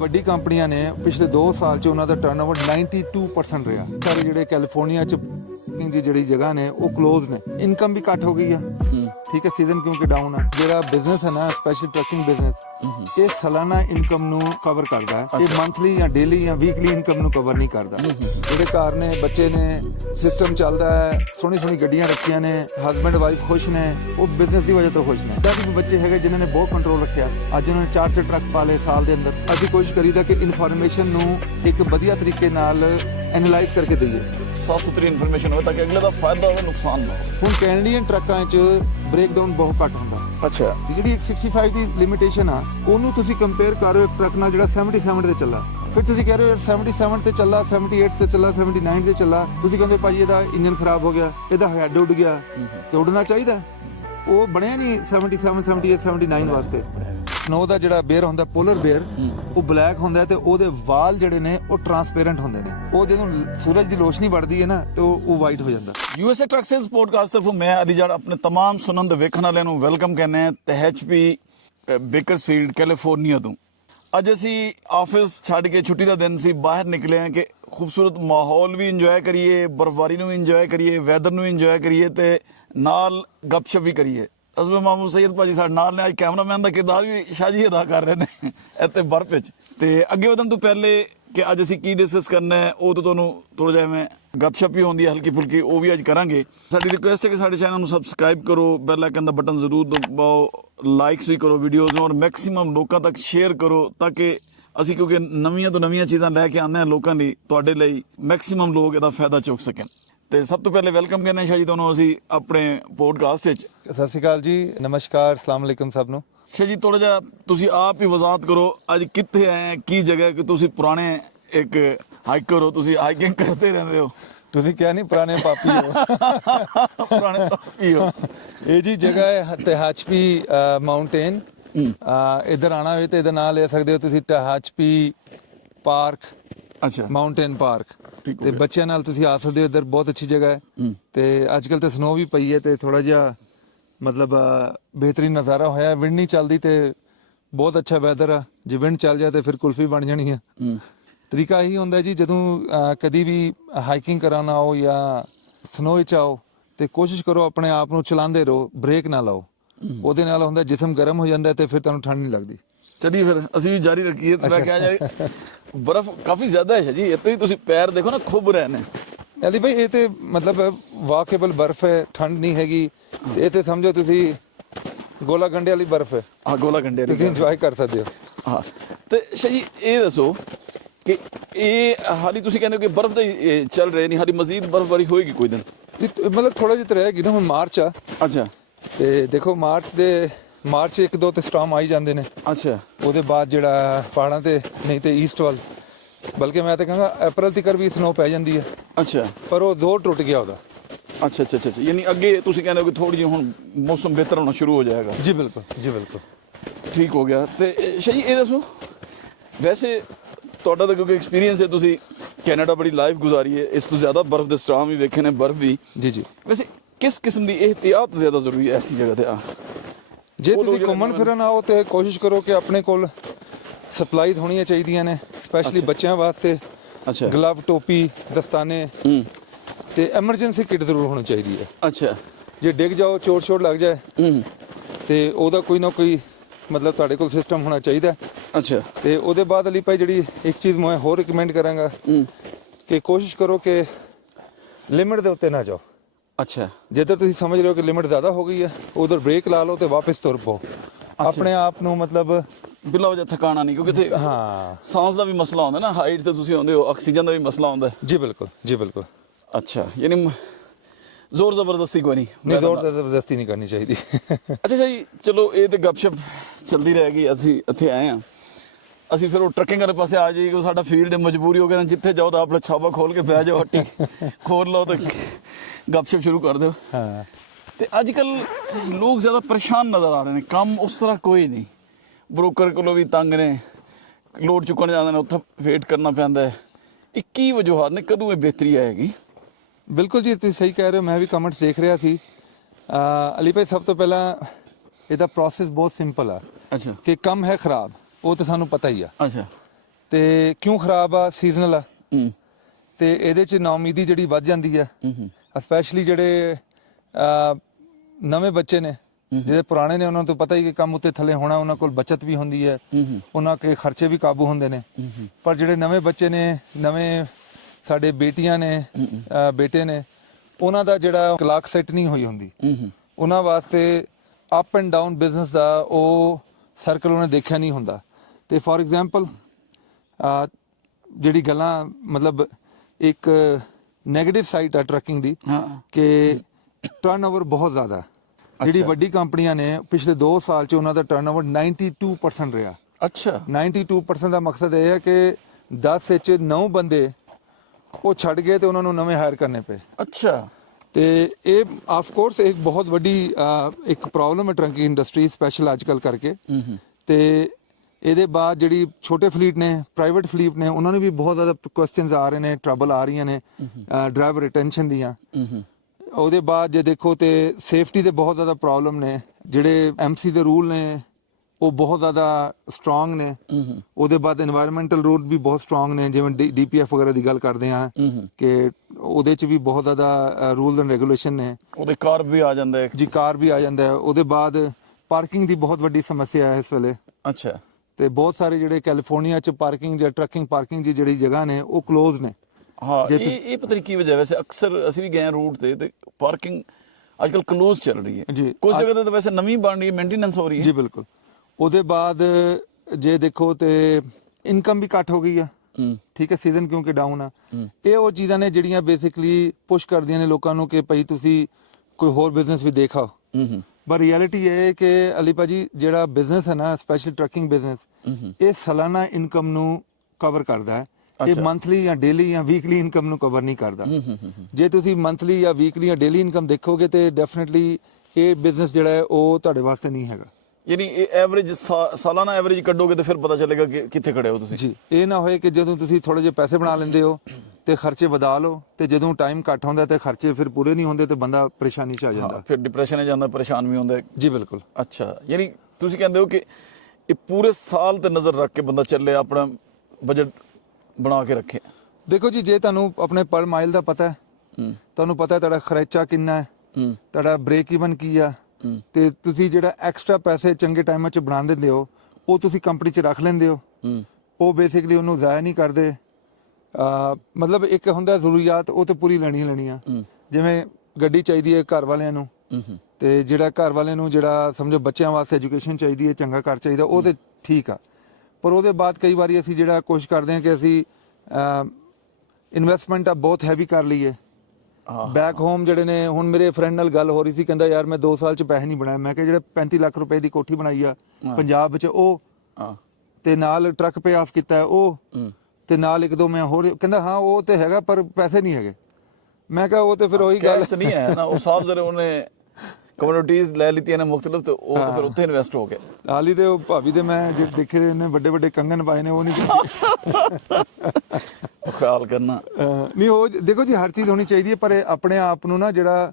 ਵੱਡੀ ਕੰਪਨੀਆਂ ਨੇ ਪਿਛਲੇ 2 ਸਾਲ 'ਚ ਉਹਨਾਂ ਦਾ ਟਰਨਓਵਰ 92% ਰਿਹਾ। ਸਾਰੇ ਜਿਹੜੇ ਕੈਲੀਫੋਰਨੀਆ 'ਚ ਦੀ ਜਿਹੜੀ ਜਗ੍ਹਾ ਨੇ ਉਹ ਕਲੋਜ਼ ਨੇ, ਇਨਕਮ ਵੀ ਘੱਟ ਹੋ ਗਈ ਆ। ਠੀਕ ਹੈ, ਸੀਜ਼ਨ ਕਿਉਂਕਿ ਡਾਊਨ ਆ। ਜਿਹੜਾ ਬਿਜ਼ਨਸ ਹੈ ਨਾ, ਸਪੈਸ਼ਲ ਟਰੱਕਿੰਗ ਬਿਜ਼ਨਸ, ਇਹ ਸਾਲਾਨਾ ਇਨਕਮ ਨੂੰ ਕਵਰ ਕਰਦਾ ਹੈ। ਇਹ ਮੰਥਲੀ ਜਾਂ ਡੇਲੀ ਜਾਂ ਵੀਕਲੀ ਇਨਕਮ ਨੂੰ ਕਵਰ ਨਹੀਂ ਕਰਦਾ। ਜਿਹੜੇ ਘਰ ਨੇ, ਬੱਚੇ ਨੇ, ਸਿਸਟਮ ਚੱਲਦਾ ਹੈ, ਸੋਹਣੀ ਗੱਡੀਆਂ ਰੱਖੀਆਂ ਨੇ, ਹਸਬੈਂਡ ਵਾਈਫ ਖੁਸ਼ ਨੇ, ਉਹ ਬਿਜ਼ਨਸ ਦੀ ਵਜ੍ਹਾ ਤੋਂ ਖੁਸ਼ ਨੇ। ਤਾਂ ਵੀ ਬੱਚੇ ਹੈਗੇ ਜਿਨ੍ਹਾਂ ਨੇ ਬਹੁਤ ਕੰਟਰੋਲ ਰੱਖਿਆ, ਅੱਜ ਉਹਨਾਂ ਨੇ 4 ਟਰੱਕ ਪਾ ਲਏ ਸਾਲ ਦੇ ਅੰਦਰ। ਅਸੀਂ ਕੋਸ਼ਿਸ਼ ਕਰੀਦਾ ਕਿ ਇਨਫੋਰਮੇਸ਼ਨ ਨੂੰ ਇੱਕ ਵਧੀਆ ਤਰੀਕੇ ਨਾਲ ਐਨਾਲਾਈਜ਼ ਕਰਕੇ ਦਈਏ, ਸਾਫ ਸੁਥਰੀ ਇਨਫੋਰਮੇਸ਼ਨ ਹੋਵੇ ਤਾਂ ਕਿ ਅਗਲੇ ਦਾ ਫਾਇਦਾ ਹੋਵੇ, ਨੁਕਸਾਨ ਨਾ ਹੋਵੇ। ਹੁਣ ਕੈਨੇਡੀਅਨ ਟਰੱਕਾਂ 'ਚ ਬ੍ਰੇਕਡਾਊਨ ਬਹੁਤ ਘੱਟ ਹੁੰਦਾ। ਅੱਛਾ, ਜਿਹੜੀ 65 ਦੀ ਲਿਮਿਟੇਸ਼ਨ ਆ, ਉਹਨੂੰ ਤੁਸੀਂ ਕੰਪੇਅਰ ਕਰੋ ਇੱਕ ਟਰੱਕ ਨਾਲ ਜਿਹੜਾ 77 ਤੇ ਚੱਲਾ। ਫਿਰ ਤੁਸੀਂ ਕਹਿ ਰਹੇ ਹੋ 77 ਤੇ ਚੱਲਾ, 78 ਤੇ ਚੱਲਾ, 79 ਤੇ ਚੱਲਾ। ਤੁਸੀਂ ਕਹਿੰਦੇ ਭਾਜੀ ਇਹਦਾ ਇੰਜਨ ਖਰਾਬ ਹੋ ਗਿਆ, ਇਹਦਾ ਹੈਡ ਉੱਡ ਗਿਆ, ਤੇ ਉੱਡਣਾ ਚਾਹੀਦਾ। ਉਹ ਬਣਿਆ ਨਹੀਂ 77, 78, 79 ਵਾਸਤੇ। ਸਨੋ ਦਾ ਜਿਹੜਾ ਬੇਅਰ ਹੁੰਦਾ, ਪੋਲਰ ਬੇਅਰ, ਉਹ ਬਲੈਕ ਹੁੰਦਾ ਤੇ ਉਹਦੇ ਵਾਲ ਜਿਹੜੇ ਨੇ ਉਹ ਟਰਾਂਸਪੇਰੈਂਟ ਹੁੰਦੇ ਨੇ। ਉਹ ਜਦੋਂ ਸੂਰਜ ਦੀ ਰੋਸ਼ਨੀ ਵੜਦੀ ਹੈ ਨਾ ਤੇ ਉਹ ਵਾਈਟ ਹੋ ਜਾਂਦਾ। USA ਟਰੱਕ ਸੇਲਸ ਪੋਡਕਾਸਟ ਤਰਫੋਂ ਮੈਂ ਅਲੀਜਾਨ ਆਪਣੇ तमाम ਸੁਣਨ ਦੇ ਵੇਖਣ ਵਾਲਿਆਂ ਨੂੰ ਵੈਲਕਮ ਕਹਿੰਦੇ ਹਾਂ ਤੇ HP ਬੇਕਰਸਫੀਲਡ ਕੈਲੀਫੋਰਨੀਆ ਤੋਂ। ਅੱਜ ਅਸੀਂ ਆਫਿਸ ਛੱਡ ਕੇ, ਛੁੱਟੀ ਦਾ ਦਿਨ ਸੀ, ਬਾਹਰ ਨਿਕਲੇ ਹਾਂ ਕਿ ਖੂਬਸੂਰਤ ਮਾਹੌਲ ਵੀ ਇੰਜੋਏ ਕਰੀਏ, ਬਰਫਬਾਰੀ ਨੂੰ ਵੀ ਇੰਜੋਏ ਕਰੀਏ, ਵੈਦਰ ਨੂੰ ਵੀ ਇੰਜੋਏ ਕਰੀਏ ਤੇ ਨਾਲ ਗੱਪਸ਼ਪ ਵੀ ਕਰੀਏ। ਅਸਮੇ ਮਾਮੂ ਸੈਦ ਭਾਜੀ ਸਾਡੇ ਨਾਲ ਨੇ। ਅੱਜ ਕੈਮਰਾਮੈਨ ਦਾ ਕਿਰਦਾਰ ਵੀ ਸ਼ਾਹ ਜੀ ਅਦਾ ਕਰ ਰਹੇ ਨੇ ਇੱਥੇ ਬਰਫ਼ ਵਿੱਚ। ਤੇ ਅੱਗੇ ਵਧਣ ਤੋਂ ਪਹਿਲੇ ਕਿ ਅੱਜ ਅਸੀਂ ਕੀ ਡਿਸਕਸ ਕਰਨਾ ਹੈ, ਉਹ ਤੋਂ ਤੁਹਾਨੂੰ ਥੋੜਾ ਜਿਹਾ ਮੈਂ ਗੱਪਸ਼ਪ ਵੀ ਹੁੰਦੀ ਹੈ ਹਲਕੀ ਫੁਲਕੀ, ਉਹ ਵੀ ਅੱਜ ਕਰਾਂਗੇ। ਸਾਡੀ ਰਿਕੁਐਸਟ ਹੈ ਕਿ ਸਾਡੇ ਚੈਨਲ ਨੂੰ ਸਬਸਕ੍ਰਾਈਬ ਕਰੋ, ਬੈਲ ਆਈਕਨ ਦਾ ਬਟਨ ਜ਼ਰੂਰ ਦਬਾਓ, ਲਾਈਕਸ ਵੀ ਕਰੋ ਵੀਡੀਓਜ਼ ਨੂੰ, ਔਰ ਮੈਕਸਿਮਮ ਲੋਕਾਂ ਤੱਕ ਸ਼ੇਅਰ ਕਰੋ ਤਾਂ ਕਿ ਅਸੀਂ, ਕਿਉਂਕਿ ਨਵੀਆਂ ਤੋਂ ਨਵੀਆਂ ਚੀਜ਼ਾਂ ਲੈ ਕੇ ਆਉਂਦੇ ਹਾਂ ਲੋਕਾਂ ਲਈ, ਤੁਹਾਡੇ ਲਈ, ਮੈਕਸਿਮਮ ਲੋਕ ਇਹਦਾ ਫਾਇਦਾ ਚੁੱਕ ਸਕਣ। ਤੇ ਸਭ ਤੋਂ ਪਹਿਲੇ ਵੈਲਕਮ ਕਹਿੰਦੇ ਸ਼ਾਹ ਜੀ ਤੁਹਾਨੂੰ ਅਸੀਂ ਆਪਣੇ ਪੋਡਕਾਸਟ ਵਿੱਚ। ਸਤਿ ਸ਼੍ਰੀ ਅਕਾਲ ਜੀ, ਨਮਸਕਾਰ, ਅਸਲਾਮ ਅਲੈਕੁਮ ਸਭ ਨੂੰ। ਸ਼ਾਹ ਜੀ ਥੋੜਾ ਜਿਹਾ ਤੁਸੀਂ ਆਪ ਹੀ ਵਜ਼ਾਹਤ ਕਰੋ, ਅੱਜ ਕਿੱਥੇ ਆਏ, ਕੀ ਜਗ੍ਹਾ, ਕਿ ਤੁਸੀਂ ਪੁਰਾਣੇ ਇੱਕ ਹਾਈਕਰ ਹੋ, ਤੁਸੀਂ ਹਾਈਕਿੰਗ ਕਰਦੇ ਰਹਿੰਦੇ ਹੋ। ਤੁਸੀਂ ਕਿਹਾ ਨਹੀਂ ਪੁਰਾਣੇ ਪਾਪੀ ਹੋ। ਪੁਰਾਣੇ ਪਾਪੀ ਹੋ। ਇਹ ਜੀ ਜਗ੍ਹਾ ਹੈ ਤੇਹਾਚਪੀ ਮਾਊਂਟੇਨ। ਇੱਧਰ ਆਣਾ ਹੋਵੇ ਤੇ ਇਹਦਾ ਨਾਂ ਲੈ ਸਕਦੇ ਹੋ ਤੁਸੀਂ, ਤੇਹਾਚਪੀ ਪਾਰਕ। ਅੱਛਾ, ਮਾਊਂਟੇਨ ਪਾਰਕ। ਤੇ ਬੱਚਿਆਂ ਨਾਲ ਤੁਸੀਂ ਆ ਸਕਦੇ ਹੋ, ਇੱਧਰ ਬਹੁਤ ਅੱਛੀ ਜਗ੍ਹਾ ਹੈ। ਤੇ ਅੱਜ ਕੱਲ ਤੇ ਸਨੋ ਵੀ ਪਈ ਹੈ ਤੇ ਥੋੜਾ ਜਿਹਾ ਮਤਲਬ ਬਿਹਤਰੀਨ ਨਜ਼ਾਰਾ ਹੋਇਆ। ਵਿੰਡ ਨਹੀਂ ਚੱਲਦੀ ਤੇ ਬਹੁਤ ਅੱਛਾ ਵੈਦਰ ਆ। ਜੇ ਵਿੰਡ ਚੱਲ ਜਾਏ ਤੇ ਫਿਰ ਕੁਲਫੀ ਬਣ ਜਾਣੀ ਹੈ। ਤਰੀਕਾ ਇਹੀ ਹੁੰਦਾ ਜੀ, ਜਦੋਂ ਕਦੀ ਵੀ ਹਾਈਕਿੰਗ ਕਰਾਉਣਾ ਹੋ ਜਾਂ ਸਨੋ ਵਿੱਚ ਆਓ ਤੇ ਕੋਸ਼ਿਸ਼ ਕਰੋ ਆਪਣੇ ਆਪ ਨੂੰ ਚਲਾਉਂਦੇ ਰਹੋ, ਬ੍ਰੇਕ ਨਾ ਲਾਓ। ਉਹਦੇ ਨਾਲ ਹੁੰਦਾ ਜਿਸਮ ਗਰਮ ਹੋ ਜਾਂਦਾ ਤੇ ਫਿਰ ਤੁਹਾਨੂੰ ਠੰਡ ਨਹੀਂ ਲੱਗਦੀ। ਚਲਿਏ ਫਿਰ ਅਸੀਂ ਵੀ ਜਾਰੀ ਰੱਖੀਏ। ਮੈਂ ਕਿਹਾ ਜਾਏ ਬਰਫ਼ ਕਾਫੀ ਜ਼ਿਆਦਾ ਹੈ ਜੀ ਇੱਥੇ, ਤੁਸੀਂ ਪੈਰ ਦੇਖੋ ਨਾ, ਖੁੱਭ ਰਹੇ ਨੇ। ਅਲੀ ਭਾਈ ਇਹ ਤੇ ਮਤਲਬ ਵਾਕੇਬਲ ਬਰਫ਼ ਹੈ, ਠੰਡ ਨਹੀਂ ਹੈਗੀ। ਇਹ ਤੇ ਸਮਝੋ ਤੁਸੀਂ ਗੋਲਾ ਗੰਡੇ ਵਾਲੀ ਬਰਫ਼ ਹੈ। ਹਾਂ, ਗੋਲਾ ਗੰਡੇ ਵਾਲੀ ਤੁਸੀਂ ਇੰਜੋਏ ਕਰ ਸਕਦੇ ਹੋ। ਹਾਂ, ਤੇ ਸ਼ਾਹ ਜੀ ਇਹ ਦੱਸੋ ਕਿ ਇਹ ਹਾਲੀ ਤੁਸੀਂ ਕਹਿੰਦੇ ਹੋ ਕਿ ਬਰਫ਼ ਦੇ ਚੱਲ ਰਹੇ ਨਹੀਂ, ਹਾਲੀ ਮਜ਼ੀਦ ਬਰਫ਼ਬਾਰੀ ਹੋਏਗੀ ਕੋਈ ਦਿਨ? ਮਤਲਬ ਥੋੜਾ ਜਿਹਾ ਰਹੇਗੀ ਨਾ। ਹੁਣ ਮਾਰਚ ਆ। ਅੱਛਾ, ਤੇ ਦੇਖੋ ਮਾਰਚ 1-2 ਤੇ ਸਟਾਰਮ ਆਈ ਜਾਂਦੇ ਨੇ। ਅੱਛਾ, ਉਹਦੇ ਬਾਅਦ ਜਿਹੜਾ ਪਹਾੜਾਂ ਤੇ, ਨਹੀਂ ਤੇ ਈਸਟ ਵੱਲ, ਬਲਕਿ ਮੈਂ ਤਾਂ ਕਹਾਂਗਾ ਅਪ੍ਰੈਲ ਤੱਕ ਵੀ ਸਨੋ ਪੈ ਜਾਂਦੀ ਹੈ। ਅੱਛਾ, ਪਰ ਉਹ ਜ਼ੋਰ ਟੁੱਟ ਗਿਆ ਉਹਦਾ। ਅੱਛਾ ਅੱਛਾ ਅੱਛਾ, ਯਾਨੀ ਅੱਗੇ ਤੁਸੀਂ ਕਹਿੰਦੇ ਹੋ ਕਿ ਥੋੜੀ ਜਿਹੀ ਹੁਣ ਮੌਸਮ ਬਿਹਤਰ ਹੋਣਾ ਸ਼ੁਰੂ ਹੋ ਜਾਏਗਾ। ਜੀ ਬਿਲਕੁਲ, ਜੀ ਬਿਲਕੁਲ, ਠੀਕ ਹੋ ਗਿਆ। ਤੇ ਸ਼ਾਹ ਜੀ ਇਹ ਦੱਸੋ, ਵੈਸੇ ਤੁਹਾਡਾ ਤਾਂ ਕਿਉਂਕਿ ਐਕਸਪੀਰੀਅੰਸ ਹੈ, ਤੁਸੀਂ ਕੈਨੇਡਾ ਬੜੀ ਲਾਈਫ ਗੁਜ਼ਾਰੀ ਹੈ, ਇਸ ਤੋਂ ਜ਼ਿਆਦਾ ਬਰਫ਼ ਦੇ ਸਟਾਰਮ ਵੀ ਵੇਖੇ ਨੇ, ਬਰਫ਼ ਵੀ। ਜੀ ਜੀ। ਵੈਸੇ ਕਿਸ ਕਿਸਮ ਦੀ ਇਹਤਿਆਤ ਜ਼ਿਆਦਾ ਜ਼ਰੂਰੀ ਹੈ ਐਸੀ ਜਗ੍ਹਾ ਤੇ? ਜੇ ਤੁਸੀਂ ਘੁੰਮਣ ਫਿਰਨ ਆਓ ਤੇ ਕੋਸ਼ਿਸ਼ ਕਰੋ ਕਿ ਆਪਣੇ ਕੋਲ ਸਪਲਾਈ ਹੋਣੀਆਂ ਚਾਹੀਦੀਆਂ ਨੇ, ਸਪੈਸ਼ਲੀ ਬੱਚਿਆਂ ਵਾਸਤੇ। ਅੱਛਾ, ਗਲਵ, ਟੋਪੀ, ਦਸਤਾਨੇ ਤੇ ਐਮਰਜੈਂਸੀ ਕਿੱਟ ਜ਼ਰੂਰ ਹੋਣੀ ਚਾਹੀਦੀ ਹੈ। ਅੱਛਾ, ਜੇ ਡਿੱਗ ਜਾਓ, ਚੋਟ ਲੱਗ ਜਾਏ ਤੇ ਉਹਦਾ ਕੋਈ ਨਾ ਕੋਈ ਮਤਲਬ ਤੁਹਾਡੇ ਕੋਲ ਸਿਸਟਮ ਹੋਣਾ ਚਾਹੀਦਾ। ਅੱਛਾ। ਤੇ ਉਹਦੇ ਬਾਅਦ ਅਲੀ ਭਾਈ ਜਿਹੜੀ ਇੱਕ ਚੀਜ਼ ਮੈਂ ਹੋਰ ਰਿਕਮੈਂਡ ਕਰਾਂਗਾ ਕਿ ਕੋਸ਼ਿਸ਼ ਕਰੋ ਕਿ ਲਿਮਿਟ ਦੇ ਉੱਤੇ ਨਾ ਜਾਓ। ਅੱਛਾ, ਜਿੱਧਰ ਤੁਸੀਂ ਸਮਝ ਰਹੇ ਹੋ ਕਿ ਲਿਮਿਟ ਜ਼ਿਆਦਾ ਹੋ ਗਈ ਹੈ, ਉਧਰ ਬ੍ਰੇਕ ਲਾ ਲਓ ਤੇ ਵਾਪਸ ਤੁਰ ਪਓ। ਆਪਣੇ ਆਪ ਨੂੰ ਮਤਲਬ ਬਿਲਕੁਲ ਜਿਹਾ ਥਕਾਣਾ ਨਹੀਂ, ਕਿਉਂਕਿ ਇੱਥੇ ਸਾਂਸ ਦਾ ਵੀ ਮਸਲਾ ਹੁੰਦਾ ਨਾ, ਹਾਈਟ ਤੇ ਤੁਸੀਂ ਆਉਂਦੇ ਹੋ, ਆਕਸੀਜਨ ਦਾ ਵੀ ਮਸਲਾ ਹੁੰਦਾ। ਜੀ ਬਿਲਕੁਲ, ਜੀ ਬਿਲਕੁਲ। ਅੱਛਾ, ਯਾਨੀ ਜ਼ੋਰ ਜ਼ਬਰਦਸਤੀ ਕੋਈ ਨਹੀਂ, ਜ਼ੋਰ ਜ਼ਬਰਦਸਤੀ ਨਹੀਂ ਕਰਨੀ ਚਾਹੀਦੀ। ਅੱਛਾ ਜੀ, ਚਲੋ ਇਹ ਤੇ ਗੱਪਸ਼ਪ ਚਲਦੀ ਰਹੇਗੀ। ਅਸੀਂ ਇੱਥੇ ਆਏ ਹਾਂ, ਅਸੀਂ ਫਿਰ ਉਹ ਟਰੱਕਿੰਗ ਵਾਲੇ ਪਾਸੇ ਆ ਜਾਈਏ, ਸਾਡਾ ਫੀਲਡ ਮਜਬੂਰੀ ਹੋ ਗਿਆ। ਜਿੱਥੇ ਜਾਓ ਤਾਂ ਆਪਣਾ ਛਾਪਾ ਖੋਲ ਕੇ ਬਹਿ ਜਾਓ, ਹੱਟੀ ਖੋਲ ਲਓ ਤੇ ਗੱਪਸ਼ਪ ਸ਼ੁਰੂ ਕਰ ਦਿਓ। ਹਾਂ। ਤੇ ਅੱਜ ਕੱਲ੍ਹ ਲੋਕ ਜ਼ਿਆਦਾ ਪਰੇਸ਼ਾਨ ਨਜ਼ਰ ਆ ਰਹੇ ਨੇ, ਕੰਮ ਉਸ ਤਰ੍ਹਾਂ ਕੋਈ ਨਹੀਂ। ਬਰੋਕਰ ਕੋਲੋਂ ਵੀ ਤੰਗ ਨੇ, ਲੋਡ ਚੁੱਕਣ ਜਾਂਦੇ ਨੇ, ਉੱਥੇ ਵੇਟ ਕਰਨਾ ਪੈਂਦਾ ਹੈ। ਇਹ ਕੀ ਵਜੂਹਾਤ ਨੇ, ਕਦੋਂ ਇਹ ਬਿਹਤਰੀ ਆਏਗੀ? ਬਿਲਕੁਲ ਜੀ, ਤੁਸੀਂ ਸਹੀ ਕਹਿ ਰਹੇ ਹੋ। ਮੈਂ ਵੀ ਕਮੈਂਟਸ ਦੇਖ ਰਿਹਾ ਸੀ। ਅਲੀ ਭਾਈ ਸਭ ਤੋਂ ਪਹਿਲਾਂ ਇਹਦਾ ਪ੍ਰੋਸੈਸ ਬਹੁਤ ਸਿੰਪਲ ਆ। ਅੱਛਾ, ਕਿ ਕੰਮ ਹੈ ਖਰਾਬ, ਉਹ ਤਾਂ ਸਾਨੂੰ ਪਤਾ ਹੀ ਆ। ਅੱਛਾ, ਤੇ ਕਿਉਂ ਖਰਾਬ ਆ? ਸੀਜ਼ਨਲ ਆ ਤੇ ਇਹਦੇ ਚ ਨਾਉਮੀਦੀ ਜਿਹੜੀ ਵੱਧ ਜਾਂਦੀ ਆ, ਸਪੈਸ਼ਲੀ ਜਿਹੜੇ ਨਵੇਂ ਬੱਚੇ ਨੇ, ਜਿਹੜੇ ਪੁਰਾਣੇ ਨੇ ਉਹਨਾਂ ਨੂੰ ਤਾਂ ਪਤਾ ਹੀ ਕਿ ਕੰਮ ਉੱਤੇ ਥੱਲੇ ਹੋਣਾ, ਉਹਨਾਂ ਕੋਲ ਬਚਤ ਵੀ ਹੁੰਦੀ ਹੈ, ਉਹਨਾਂ ਕੇ ਖਰਚੇ ਵੀ ਕਾਬੂ ਹੁੰਦੇ ਨੇ। ਪਰ ਜਿਹੜੇ ਨਵੇਂ ਬੱਚੇ ਨੇ, ਨਵੇਂ ਸਾਡੇ ਬੇਟੀਆਂ ਨੇ, ਬੇਟੇ ਨੇ, ਉਹਨਾਂ ਦਾ ਜਿਹੜਾ ਕਲਾਕ ਸੈੱਟ ਨਹੀਂ ਹੋਈ ਹੁੰਦੀ, ਉਹਨਾਂ ਵਾਸਤੇ ਅਪ ਐਂਡ ਡਾਊਨ ਬਿਜ਼ਨਸ ਦਾ ਉਹ ਸਰਕਲ ਉਹਨੇ ਦੇਖਿਆ ਨਹੀਂ ਹੁੰਦਾ। ਤੇ ਫੋਰ ਐਗਜ਼ਾਮਪਲ ਜਿਹੜੀ ਗੱਲਾਂ ਮਤਲਬ ਇੱਕ ਨੈਗੇਟਿਵ ਸਾਈਡ ਆ ਟਰੱਕਿੰਗ ਦੀ ਕਿ ਟਰਨਓਵਰ ਬਹੁਤ ਜ਼ਿਆਦਾ। ਜਿਹੜੀ ਵੱਡੀ ਕੰਪਨੀਆਂ ਨੇ ਪਿਛਲੇ 2 ਸਾਲ ਚ ਉਹਨਾਂ ਦਾ ਟਰਨਓਵਰ 92% ਰਿਹਾ। ਅੱਛਾ, 92% ਦਾ ਮਕਸਦ ਇਹ ਹੈ ਕਿ 10 ਵਿੱਚ 9 ਬੰਦੇ ਉਹ ਛੱਡ ਗਏ ਤੇ ਉਹਨਾਂ ਨੂੰ ਨਵੇਂ ਹਾਇਰ ਕਰਨੇ ਪਏ। ਅੱਛਾ, ਤੇ ਇਹ ਆਫ ਕੋਰਸ ਇੱਕ ਬਹੁਤ ਵੱਡੀ ਇੱਕ ਪ੍ਰੋਬਲਮ ਹੈ ਟਰੱਕਿੰਗ ਇੰਡਸਟਰੀ ਸਪੈਸ਼ਲ ਅੱਜਕੱਲ ਕਰਕੇ। ਤੇ ਇਹਦੇ ਬਾਅਦ ਜਿਹੜੀ ਛੋਟੇ ਫਲੀਟ ਨੇ, ਪ੍ਰਾਈਵੇਟ ਫਲੀਟ ਨੇ, ਉਹਨਾਂ ਨੂੰ ਵੀ ਬਹੁਤ ਜ਼ਿਆਦਾ ਕੁਐਸਚਨਸ ਆ ਰਹੇ ਨੇ, ਟਰਬਲ ਆ ਰਹੀਆਂ ਨੇ ਡਰਾਈਵਰ ਰਿਟੈਂਸ਼ਨ ਦੀਆਂ। ਉਹਦੇ ਬਾਅਦ ਜੇ ਦੇਖੋ ਤੇ ਸੇਫਟੀ ਦੇ ਬਹੁਤ ਜ਼ਿਆਦਾ ਪ੍ਰੋਬਲਮ ਨੇ। ਜਿਹੜੇ ਐਮਸੀ ਦੇ ਰੂਲ ਨੇ ਉਹ ਬਹੁਤ ਜ਼ਿਆਦਾ ਸਟਰੋਂਗ ਨੇ। ਉਹਦੇ ਬਾਅਦ এনवायरमेंटल ਰੂਲ ਵੀ ਬਹੁਤ ਸਟਰੋਂਗ ਨੇ, ਜਿਵੇਂ ਡੀਪੀਐਫ ਵਗੈਰਾ ਦੀ ਗੱਲ ਕਰਦੇ ਆ ਕਿ ਉਹਦੇ ਚ ਵੀ ਬਹੁਤ ਜ਼ਿਆਦਾ ਰੂਲ ਐਂਡ ਰੈਗੂਲੇਸ਼ਨ ਨੇ। ਉਹਦੇ ਕਾਰ ਵੀ ਆ ਜਾਂਦਾ ਹੈ ਜੀ, ਕਾਰ ਵੀ ਆ ਜਾਂਦਾ ਹੈ। ਉਹਦੇ ਬਾਅਦ ਪਾਰਕਿੰਗ ਦੀ ਬਹੁਤ ਵੱਡੀ ਸਮੱਸਿਆ ਹੈ ਇਸ ਵੇਲੇ। ਅੱਛਾ, ਤੇ ਬਹੁਤ ਸਾਰੇ ਜਿਹੜੇ ਕੈਲੀਫੋਰਨੀਆ ਚ ਪਾਰਕਿੰਗ ਜਾਂ ਟਰੱਕਿੰਗ ਪਾਰਕਿੰਗ ਦੀ ਜਿਹੜੀ ਜਗ੍ਹਾ ਨੇ ਉਹ ਕਲੋਜ਼ ਨੇ। ਹਾਂ, ਇਹ ਪਤਾ ਨਹੀਂ ਕੀ ਵਜ੍ਹਾ। ਵੈਸੇ ਅਕਸਰ ਅਸੀਂ ਵੀ ਗਏ ਰੂਟ ਤੇ ਪਾਰਕਿੰਗ ਅੱਜਕੱਲ ਕਲੋਜ਼ ਚੱਲ ਰਹੀ ਹੈ ਜੀ। ਕੁਝ ਜਗ੍ਹਾ ਤੇ ਤਾਂ ਵੈਸੇ ਨਵੀਂ ਬਣ ਰਹੀ ਹੈ, ਮੇਨਟੇਨੈਂਸ ਹੋ ਰਹੀ ਹੈ। ਜੀ ਬਿਲਕੁਲ। ਉਹਦੇ ਬਾਅਦ ਜੇ ਦੇਖੋ ਤੇ ਇਨਕਮ ਵੀ ਘੱਟ ਹੋ ਗਈ ਆ। ਠੀਕ ਹੈ, ਸੀਜ਼ਨ ਕਿਉਂਕਿ ਡਾਊਨ ਆ। ਇਹ ਉਹ ਚੀਜ਼ਾਂ ਨੇ ਜਿਹੜੀਆਂ ਬੇਸਿਕਲੀ ਪੁਸ਼ ਕਰਦੀਆਂ ਨੇ ਲੋਕਾਂ ਨੂੰ ਕਿ ਭਾਈ ਤੁਸੀਂ ਕੋਈ ਹੋਰ ਬਿਜ਼ਨਸ ਵੀ ਦੇਖੋ। ਪਰ ਰਿਐਲਿਟੀ ਇਹ ਹੈ ਕਿ ਅਲੀ ਭਾਜੀ ਜਿਹੜਾ ਬਿਜ਼ਨਸ ਹੈ ਨਾ, ਸਪੈਸ਼ਲ ਟਰੱਕਿੰਗ ਬਿਜ਼ਨਸ, ਇਹ ਸਾਲਾਨਾ ਇਨਕਮ ਨੂੰ ਕਵਰ ਕਰਦਾ ਹੈ। ਇਹ ਮੰਥਲੀ ਜਾਂ ਡੇਲੀ ਜਾਂ ਵੀਕਲੀ ਇਨਕਮ ਨੂੰ ਕਵਰ ਨਹੀਂ ਕਰਦਾ। ਜੇ ਤੁਸੀਂ ਮੰਥਲੀ ਜਾਂ ਵੀਕਲੀ ਜਾਂ ਡੇਲੀ ਇਨਕਮ ਦੇਖੋਗੇ ਤੇ ਡੈਫੀਨਿਟਲੀ ਇਹ ਬਿਜ਼ਨਸ ਜਿਹੜਾ ਹੈ ਉਹ ਤੁਹਾਡੇ ਵਾਸਤੇ ਨਹੀਂ ਹੈਗਾ। ਯਾਨੀ ਇਹ ਐਵਰੇਜ ਸਾਲਾਨਾ ਐਵਰੇਜ ਕੱਢੋਗੇ ਤੇ ਫਿਰ ਪਤਾ ਚੱਲੇਗਾ ਕਿ ਕਿੱਥੇ ਖੜੇ ਹੋ ਤੁਸੀਂ। ਜੀ, ਇਹ ਨਾ ਹੋਏ ਕਿ ਜਦੋਂ ਤੁਸੀਂ ਥੋੜੇ ਜਿਹੇ ਪੈਸੇ ਬਣਾ ਲੈਂਦੇ ਹੋ ਤੇ ਖਰਚੇ ਵਧਾ ਲਓ ਤੇ ਜਦੋਂ ਟਾਈਮ ਘੱਟ ਹੁੰਦਾ ਤੇ ਖਰਚੇ ਫਿਰ ਪੂਰੇ ਨਹੀਂ ਹੁੰਦੇ ਤੇ ਬੰਦਾ ਪਰੇਸ਼ਾਨੀ 'ਚ ਆ ਜਾਂਦਾ, ਫਿਰ ਡਿਪਰੈਸ਼ਨ 'ਚ ਜਾਂਦਾ, ਪਰੇਸ਼ਾਨ ਵੀ ਹੁੰਦਾ। ਜੀ ਬਿਲਕੁਲ। ਅੱਛਾ, ਯਾਨੀ ਤੁਸੀਂ ਕਹਿੰਦੇ ਹੋ ਕਿ ਇਹ ਪੂਰੇ ਸਾਲ ਤੇ ਨਜ਼ਰ ਰੱਖ ਕੇ ਬੰਦਾ ਚੱਲੇ, ਆਪਣਾ ਬਜਟ ਬਣਾ ਕੇ ਰੱਖੇ। ਦੇਖੋ ਜੀ, ਜੇ ਤੁਹਾਨੂੰ ਆਪਣੇ ਪਰ ਮਾਈਲ ਦਾ ਪਤਾ ਹੈ, ਤੁਹਾਨੂੰ ਪਤਾ ਤੁਹਾਡਾ ਖਰਚਾ ਕਿੰਨਾ ਹੈ, ਤੁਹਾਡਾ ਬ੍ਰੇਕ ਈਵਨ ਕੀ ਆ, ਤੇ ਤੁਸੀਂ ਜਿਹੜਾ ਐਕਸਟਰਾ ਪੈਸੇ ਚੰਗੇ ਟਾਈਮਾਂ 'ਚ ਬਣਾ ਦਿੰਦੇ ਹੋ ਉਹ ਤੁਸੀਂ ਕੰਪਨੀ 'ਚ ਰੱਖ ਲੈਂਦੇ ਹੋ। ਉਹ ਬੇਸਿਕਲੀ ਉਹਨੂੰ ਜ਼ਾਇਆ ਨਹੀਂ ਕਰਦੇ। ਮਤਲਬ ਇੱਕ ਹੁੰਦਾ ਜ਼ਰੂਰੀਆਤ, ਉਹ ਤੇ ਪੂਰੀ ਲੈਣੀ ਆ। ਜਿਵੇਂ ਗੱਡੀ ਚਾਹੀਦੀ ਹੈ ਘਰ ਵਾਲਿਆਂ ਨੂੰ, ਤੇ ਜਿਹੜਾ ਘਰ ਵਾਲਿਆਂ ਨੂੰ ਜਿਹੜਾ ਸਮਝੋ ਬੱਚਿਆਂ ਵਾਸਤੇ ਐਜੂਕੇਸ਼ਨ ਚਾਹੀਦੀ ਹੈ, ਚੰਗਾ ਘਰ ਚਾਹੀਦਾ, ਉਹ ਤੇ ਠੀਕ ਆ। ਪਰ ਉਹਦੇ ਬਾਅਦ ਕਈ ਵਾਰੀ ਅਸੀਂ ਜਿਹੜਾ ਕੋਸ਼ਿਸ਼ ਕਰਦੇ ਹਾਂ ਕਿ ਅਸੀਂ ਇਨਵੈਸਟਮੈਂਟ ਆ ਬਹੁਤ ਹੈਵੀ ਕਰ ਲਈਏ। ਬੈਕ ਹੋਮ ਜਿਹੜੇ ਨੇ, ਹੁਣ ਮੇਰੇ ਫਰੈਂਡ ਨਾਲ ਗੱਲ ਹੋ ਰਹੀ ਸੀ, ਕਹਿੰਦਾ ਯਾਰ ਮੈਂ 2 ਸਾਲ ਚ ਪੈਸੇ ਨਹੀਂ ਬਣਾਏ। ਮੈਂ ਕਿਹਾ ਜਿਹੜੇ 35 ਲੱਖ ਰੁਪਏ ਦੀ ਕੋਠੀ ਬਣਾਈ ਆ ਪੰਜਾਬ ਵਿੱਚ ਉਹ, ਤੇ ਨਾਲ ਟਰੱਕ ਪੇ ਆਫ ਕੀਤਾ ਉਹ, ਤੇ ਨਾਲ 1-2 ਮੈਂ ਹੋਰ, ਕਹਿੰਦਾ ਹਾਂ ਉਹ ਤੇ ਹੈਗਾ ਪਰ ਪੈਸੇ ਨਹੀਂ ਹੈਗੇ। ਮੈਂ ਕਿਹਾ ਉਹ ਤੇ ਫਿਰ ਉਹੀ ਗੱਲ ਨਹੀਂ ਹੈ ਨਾ, ਉਹ ਸਾਫ ਜ਼ਰੇ ਉਹਨੇ ਕਮਿਊਨਿਟੀਜ਼ ਲੈ ਲਿੱਤੀਆਂ ਨੇ ਮੁxtਲਫ, ਤੇ ਉਹ ਤਾਂ ਫਿਰ ਉੱਥੇ ਇਨਵੈਸਟ ਹੋ ਗਿਆ। ਹਾਲੀ ਤੇ ਉਹ ਭਾਬੀ ਦੇ ਮੈਂ ਜਿਹੜੇ ਦੇਖੇ ਨੇ ਵੱਡੇ ਵੱਡੇ ਕੰਗਨ ਪਾਏ ਨੇ ਉਹ ਨਹੀਂ ਖਿਆਲ ਕਰਨਾ ਨਹੀਂ। ਉਹ ਦੇਖੋ ਜੀ, ਹਰ ਚੀਜ਼ ਹੋਣੀ ਚਾਹੀਦੀ ਹੈ ਪਰ ਆਪਣੇ ਆਪ ਨੂੰ ਨਾ ਜਿਹੜਾ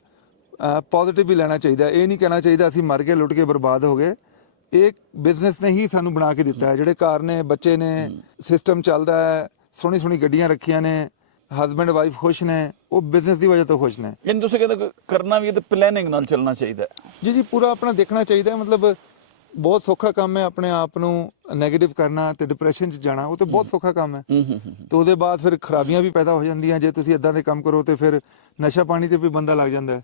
ਪੋਜ਼ਿਟਿਵ ਵੀ ਲੈਣਾ ਚਾਹੀਦਾ। ਇਹ ਨਹੀਂ ਕਹਿਣਾ ਚਾਹੀਦਾ ਅਸੀਂ ਮਰ ਗਏ, ਲੁੱਟ ਕੇ ਬਰਬਾਦ ਹੋ ਗਏ। ਇਹ ਬਿਜ਼ਨਸ ਨੇ ਹੀ ਸਾਨੂੰ ਬਣਾ ਕੇ ਦਿੱਤਾ ਹੈ। ਜਿਹੜੇ ਘਰ ਨੇ, ਬੱਚੇ ਨੇ, ਸਿਸਟਮ ਚੱਲਦਾ ਹੈ, ਸੋਹਣੀ ਸੋਹਣੀ ਗੱਡੀਆਂ ਰੱਖੀਆਂ ਨੇ, ਹਸਬੈਂਡ ਵਾਈਫ ਖੁਸ਼ ਨੇ, ਉਹ ਬਿਜ਼ਨਸ ਦੀ ਵਜ੍ਹਾ ਤੋਂ ਖੁਸ਼ ਨੇ। ਯਾਨੀ ਤੁਸੀਂ ਕਹਿੰਦੇ ਕਰਨਾ ਵੀ ਹੈ ਤੇ ਪਲੈਨਿੰਗ ਨਾਲ ਚੱਲਣਾ ਚਾਹੀਦਾ। ਜੀ ਪੂਰਾ ਆਪਣਾ ਦੇਖਣਾ ਚਾਹੀਦਾ। ਮਤਲਬ ਬਹੁਤ ਸੌਖਾ ਕੰਮ ਹੈ ਆਪਣੇ ਆਪ ਨੂੰ ਨੈਗੇਟਿਵ ਕਰਨਾ ਤੇ ਡਿਪਰੈਸ਼ਨ 'ਚ ਜਾਣਾ, ਉਹ ਤਾਂ ਬਹੁਤ ਸੌਖਾ ਕੰਮ ਹੈ। ਤੇ ਉਹਦੇ ਬਾਅਦ ਫਿਰ ਖਰਾਬੀਆਂ ਵੀ ਪੈਦਾ ਹੋ ਜਾਂਦੀਆਂ ਜੇ ਤੁਸੀਂ ਇਦਾਂ ਦੇ ਕੰਮ ਕਰੋ, ਤੇ ਫਿਰ ਨਸ਼ਾ ਪਾਣੀ ਤੇ ਵੀ ਬੰਦਾ ਲੱਗ ਜਾਂਦਾ।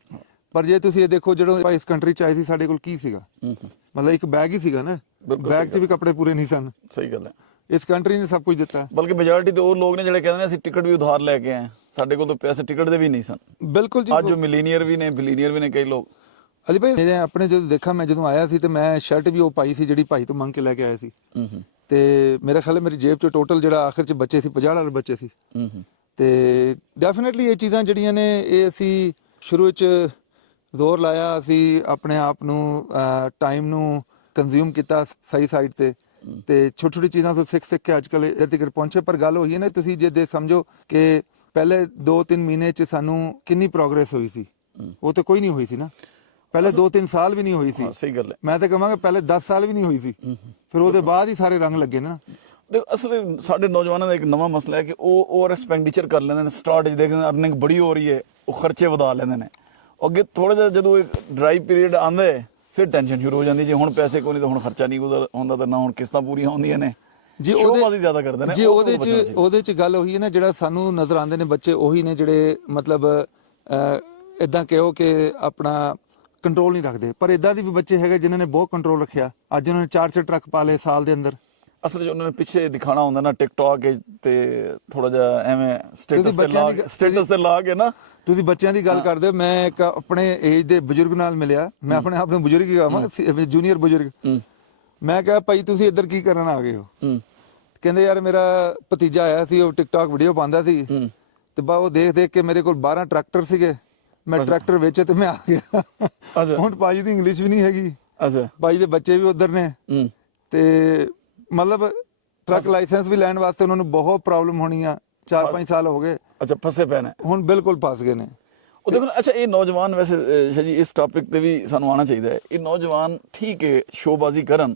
ਪਰ ਜੇ ਤੁਸੀਂ ਇਹ ਦੇਖੋ, ਜਦੋਂ ਇਸ ਕੰਟਰੀ 'ਚ ਆਏ ਸੀ ਸਾਡੇ ਕੋਲ ਕੀ ਸੀਗਾ? ਮਤਲਬ ਇੱਕ ਬੈਗ ਹੀ ਸੀਗਾ ਨਾ, ਬੈਗ 'ਚ ਵੀ ਕੱਪੜੇ ਪੂਰੇ ਨਹੀਂ ਸਨ। ਸਹੀ ਗੱਲ ਹੈ। ਇਸ ਕੰਟਰੀ ਨੇ ਸਭ ਕੁਝ ਦਿੱਤਾ। ਬਲਕਿ ਮੈਜੋਰਿਟੀ ਤੇ ਉਹ ਲੋਕ ਨੇ ਜਿਹੜੇ ਕਹਿੰਦੇ ਨੇ ਅਸੀਂ ਟਿਕਟ ਵੀ ਉਧਾਰ ਲੈ ਕੇ ਆਏ, ਸਾਡੇ ਕੋਲ ਤਾਂ ਪੈਸੇ ਟਿਕਟ ਦੇ ਵੀ ਨਹੀਂ ਸਨ। ਬਿਲਕੁਲ ਜੀ। ਅੱਜ ਜੋ ਮਿਲੀਨੀਅਰ ਵੀ ਨੇ, ਬਿਲੀਨੀਅਰ ਵੀ ਨੇ ਕਈ ਲੋਕ। ਅਲੀ ਭਾਈ, ਮੇਰੇ ਆਪਣੇ ਜਦੋਂ ਦੇਖਾ, ਮੈਂ ਜਦੋਂ ਆਇਆ ਸੀ ਤੇ ਮੈਂ ਸ਼ਰਟ ਵੀ ਉਹ ਪਾਈ ਸੀ ਜਿਹੜੀ ਭਾਈ ਤੋਂ ਮੰਗ ਕੇ ਲੈ ਕੇ ਆਇਆ ਸੀ। ਤੇ ਮੇਰਾ ਖਿਆਲ ਹੈ ਮੇਰੀ ਜੇਬ 'ਚ ਟੋਟਲ ਜਿਹੜਾ ਆਖਿਰ 'ਚ ਬੱਚੇ ਸੀ 50 ਡਾਲਰ ਬੱਚੇ ਸੀ। ਤੇ ਡੈਫੀਨੇਟਲੀ ਇਹ ਚੀਜ਼ਾਂ ਜਿਹੜੀਆਂ ਨੇ, ਇਹ ਅਸੀਂ ਸ਼ੁਰੂ 'ਚ ਜ਼ੋਰ ਲਾਇਆ, ਅਸੀਂ ਆਪਣੇ ਆਪ ਨੂੰ ਟਾਈਮ ਨੂੰ ਕੰਜ਼ਿਊਮ ਕੀਤਾ ਸਹੀ ਸਾਈਡ ਤੇ ਛੋਟੀ ਛੋਟੀ ਚੀਜ਼ਾਂ ਤੋਂ ਸਿੱਖ ਕੇ ਅੱਜ ਕੱਲ੍ਹ ਇੱਧਰ ਤੱਕ ਪਹੁੰਚੇ। ਪਰ ਗੱਲ ਹੋਈ ਹੈ ਨਾ, ਤੁਸੀਂ ਜੇ ਸਮਝੋ ਕਿ ਪਹਿਲੇ 2-3 ਮਹੀਨੇ 'ਚ ਸਾਨੂੰ ਕਿੰਨੀ ਪ੍ਰੋਗਰੈਸ ਹੋਈ ਸੀ, ਉਹ ਤਾਂ ਕੋਈ ਨਹੀਂ ਹੋਈ ਸੀ ਨਾ। ਪਹਿਲੇ 2-3 ਸਾਲ ਵੀ ਨਹੀਂ ਹੋਈ ਸੀ। ਸਹੀ ਗੱਲ ਹੈ। ਮੈਂ ਤਾਂ ਕਹਾਂਗਾ ਪਹਿਲੇ 10 ਸਾਲ ਵੀ ਨਹੀਂ ਹੋਈ ਸੀ। ਫਿਰ ਉਹਦੇ ਬਾਅਦ ਹੀ ਸਾਰੇ ਰੰਗ ਲੱਗੇ ਨਾ। ਤੇ ਅਸਲ ਸਾਡੇ ਨੌਜਵਾਨਾਂ ਦਾ ਇੱਕ ਨਵਾਂ ਮਸਲਾ ਹੈ ਕਿ ਉਹ ਓਵਰ ਐਕਸਪੈਂਡੀਚਰ ਕਰ ਲੈਂਦੇ ਨੇ, ਸਟਾਰਟ ਦੇਖਦੇ ਨੇ ਅਰਨਿੰਗ ਬੜੀ ਹੋ ਰਹੀ ਹੈ, ਉਹ ਖਰਚੇ ਵਧਾ ਲੈਂਦੇ ਨੇ। ਅੱਗੇ ਥੋੜਾ ਜਿਹਾ ਜਦੋਂ ਇੱਕ ਡਰਾਈ ਪੀਰੀਅਡ ਆਉਂਦਾ ਹੈ ਫਿਰ ਟੈਨਸ਼ਨ ਸ਼ੁਰੂ ਹੋ ਜਾਂਦੀ, ਜੇ ਹੁਣ ਪੈਸੇ ਕੋਈ ਨਹੀਂ ਤਾਂ ਹੁਣ ਖਰਚਾ ਨਹੀਂ ਹੁੰਦਾ, ਤਾਂ ਨਾ ਹੁਣ ਕਿਸ਼ਤਾਂ ਪੂਰੀਆਂ ਹੁੰਦੀਆਂ ਨੇ ਜੀ। ਉਹਦੇ ਜ਼ਿਆਦਾ ਕਰਦੇ ਨੇ ਜੀ ਉਹਦੇ ਚ ਗੱਲ ਉਹੀ ਹੈ ਨਾ, ਜਿਹੜਾ ਸਾਨੂੰ ਨਜ਼ਰ ਆਉਂਦੇ ਨੇ ਬੱਚੇ ਉਹੀ ਨੇ ਜਿਹੜੇ ਮਤਲਬ ਇਦਾਂ ਕਹੋ ਕਿ ਆਪਣਾ ਕੰਟਰੋਲ ਨਹੀਂ ਰੱਖਦੇ, ਪਰ ਇਦਾਂ ਦੇ ਵੀ ਬੱਚੇ ਹੈਗੇ ਜਿਨ੍ਹਾਂ ਨੇ ਬਹੁਤ ਕੰਟਰੋਲ ਰੱਖਿਆ। ਅੱਜ ਉਹਨਾਂ ਨੇ 4 ਟਰੱਕ ਪਾ ਲਏ ਸਾਲ ਦੇ ਅੰਦਰ। ਅਸਲ 'ਚ ਉਹਨਾਂ ਨੇ ਪਿੱਛੇ ਦਿਖਾਣਾ ਹੁੰਦਾ ਨਾ ਟਿਕਟੌਕ ਤੇ ਥੋੜਾ ਜਿਹਾ ਐਵੇਂ ਸਟੇਟਸ ਤੇ ਲਾ ਕੇ ਨਾ। ਤੁਸੀਂ ਬੱਚਿਆਂ ਦੀ ਗੱਲ ਕਰਦੇ ਹੋ, ਮੈਂ ਇੱਕ ਆਪਣੇ ਏਜ ਦੇ ਬਜ਼ੁਰਗ ਨਾਲ ਮਿਲਿਆ, ਮੈਂ ਆਪਣੇ ਆਪ ਨੂੰ ਬਜ਼ੁਰਗ ਹੀ ਕਹਾਂ, ਜੂਨੀਅਰ ਬਜ਼ੁਰਗ। ਮੈਂ ਕਿਹਾ ਭਾਈ ਤੁਸੀਂ ਇੱਧਰ ਕੀ ਕਰਨ ਆ ਗਏ ਹੋ? ਕਹਿੰਦੇ ਯਾਰ ਮੇਰਾ ਭਤੀਜਾ ਆਇਆ ਸੀ, ਉਹ ਟਿਕਟੌਕ ਵੀਡੀਓ ਪਾਉਂਦਾ ਸੀ ਤੇ ਬਾ ਉਹ ਦੇਖ ਕੇ ਮੇਰੇ ਕੋਲ 12 ਟਰੈਕਟਰ ਸੀਗੇ, ਮੈਂ ਟਰੈਕਟਰ ਵੇਚੇ ਤੇ ਮੈਂ ਆ ਗਿਆ। ਹੁਣ ਭਾਜੀ ਦੀ ਇੰਗਲਿਸ਼ ਵੀ ਨਹੀਂ ਹੈਗੀ, ਭਾਜੀ ਦੇ ਬੱਚੇ ਵੀ ਉਧਰ ਨੇ ਤੇ ਮਤਲਬ ਟਰੱਕ ਲਾਇਸੈਂਸ ਵੀ ਲੈਣ ਵਾਸਤੇ ਉਹਨਾਂ ਨੂੰ ਬਹੁਤ ਪ੍ਰੋਬਲਮ ਹੋਣੀ ਆ। 4-5 ਸਾਲ ਹੋ ਗਏ। ਅੱਛਾ, ਫਸੇ ਪਏ ਨੇ ਹੁਣ, ਬਿਲਕੁਲ ਫਸ ਗਏ ਨੇ। ਉਹ ਦੇਖੋ ਅੱਛਾ, ਇਹ ਨੌਜਵਾਨ ਵੈਸੇ ਸ਼ਾਹ ਜੀ ਇਸ ਟੌਪਿਕ ਤੇ ਵੀ ਸਾਨੂੰ ਆਉਣਾ ਚਾਹੀਦਾ ਹੈ। ਇਹ ਨੌਜਵਾਨ ਠੀਕ ਹੈ ਸ਼ੋਬਾਜ਼ੀ ਕਰਨ,